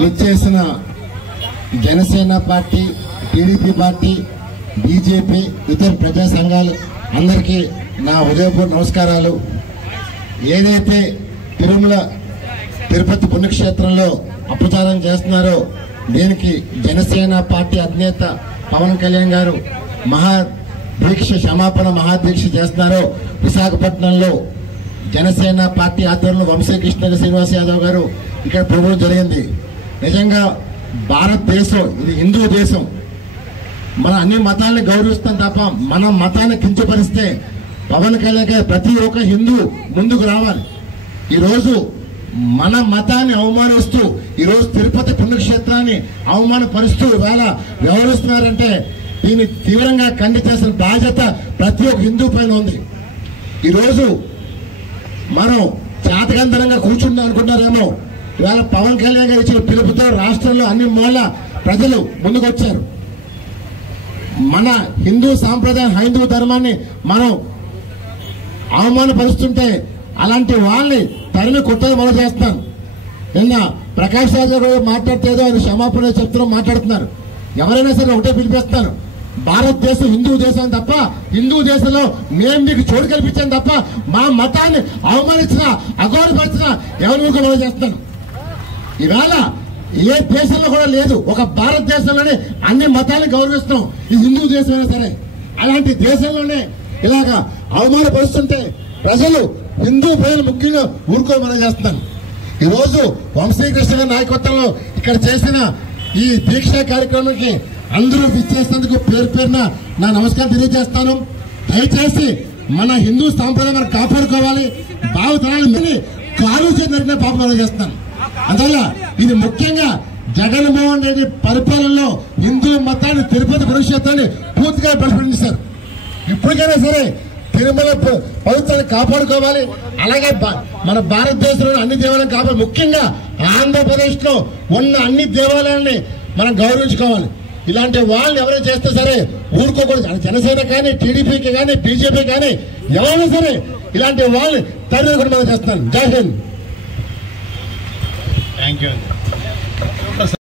విచ్చేసిన Janasena party, TDP party, BJP, ఇతర ప్రజా సంఘాలు అందరికీ నా హృదయపూర్వక నమస్కారాలు. ఏదైతే తిరుపతి పుణ్యక్షేత్రంలో అపచారం చేస్తున్నారో దీనికి జనసేన పార్టీ అధినేత పవన్ కళ్యాణ్ గారు క్షమాపణ మహాదీక్ష చేస్తున్నారో విశాఖపట్నంలో జనసేన పార్టీ ఆధ్వర్యంలో వంశీకృష్ణ శ్రీనివాస్ యాదవ్ గారు ఇక్కడ ప్రభుత్వం జరిగింది. నిజంగా భారతదేశం ఇది హిందూ దేశం. మన అన్ని మతాలని గౌరవిస్తాం తప్ప మన మతాన్ని కించపరిస్తే పవన్ కళ్యాణ్ గారు ప్రతి ఒక్క హిందూ ముందుకు రావాలి. ఈరోజు మన మతాన్ని అవమానిస్తూ ఈరోజు తిరుపతి పుణ్యక్షేత్రాన్ని అవమానపరుస్తూ ఇవాళ వ్యవహరిస్తున్నారంటే దీన్ని తీవ్రంగా ఖండించాల్సిన బాధ్యత ప్రతి ఒక్క హిందూ పైన ఉంది. ఈరోజు మనం చేతకంతరంగా కూర్చుందాం అనుకుంటారేమో, ఇవాళ పవన్ కళ్యాణ్ గారు ఇచ్చిన పిలుపుతో రాష్ట్రంలో అన్ని మూల ప్రజలు ముందుకొచ్చారు. మన హిందూ సాంప్రదాయం, హైందవ ధర్మాన్ని మనం అవమానపరుస్తుంటే అలాంటి వాళ్ళని తరిమి కొట్టని మొదలు చేస్తాను. నిన్న ప్రకాష్ రాజు గారు మాట్లాడితేదో అది క్షమాపణ చెప్తున్నాం మాట్లాడుతున్నారు. ఎవరైనా సరే ఒకటే పిలిపిస్తాను, భారతదేశం హిందూ దేశం తప్ప హిందూ దేశంలో మేము మీకు చోటు కల్పించాను తప్ప మా మతాన్ని అవమానించినా అగౌరవపరిచినా ఎవరి ముఖం మొదలు చేస్తాను. ఇవాళ ఏ దేశంలో కూడా లేదు, ఒక భారతదేశంలోనే అన్ని మతాలను గౌరవిస్తాం. ఇది హిందూ దేశమైనా సరే అలాంటి దేశంలోనే ఇలాగా అవమానపరుస్తుంటే ప్రజలు, హిందూ ప్రజలు ముఖ్యంగా ఊరుకోమని చేస్తున్నాను. ఈరోజు వంశీకృష్ణ గారి నాయకత్వంలో ఇక్కడ చేసిన ఈ దీక్ష కార్యక్రమానికి అందరూ విచ్చేసినందుకు పేరు పేరున నా నమస్కారం తెలియజేస్తాను. దయచేసి మన హిందూ సాంప్రదాయం మనం కాపాడుకోవాలి. భావతరాలు కాలు చెందిన పాపం చేస్తాను. అందువల్ల ఇది ముఖ్యంగా జగన్మోహన్ రెడ్డి పరిపాలనలో హిందూ మతాన్ని, తిరుపతి పుణ్యక్షేత్రాన్ని పూర్తిగా పరిశీలించారు. ఇప్పటికైనా సరే తిరుమల పవిత్రాన్ని కాపాడుకోవాలి. అలాగే మన భారతదేశంలో అన్ని దేవాలయాలను కాపాడు, ముఖ్యంగా ఆంధ్రప్రదేశ్ లో ఉన్న అన్ని దేవాలయాలని మనం గౌరవించుకోవాలి. ఇలాంటి వాళ్ళు ఎవరైనా చేస్తే సరే ఊరుకోకూడదు. జనసేన కానీ, టీడీపీకి కానీ, బీజేపీ కానీ ఎవరైనా సరే ఇలాంటి వాళ్ళు తరివేయకుండా మనం చేస్తాను. జై హింద్. Thank you.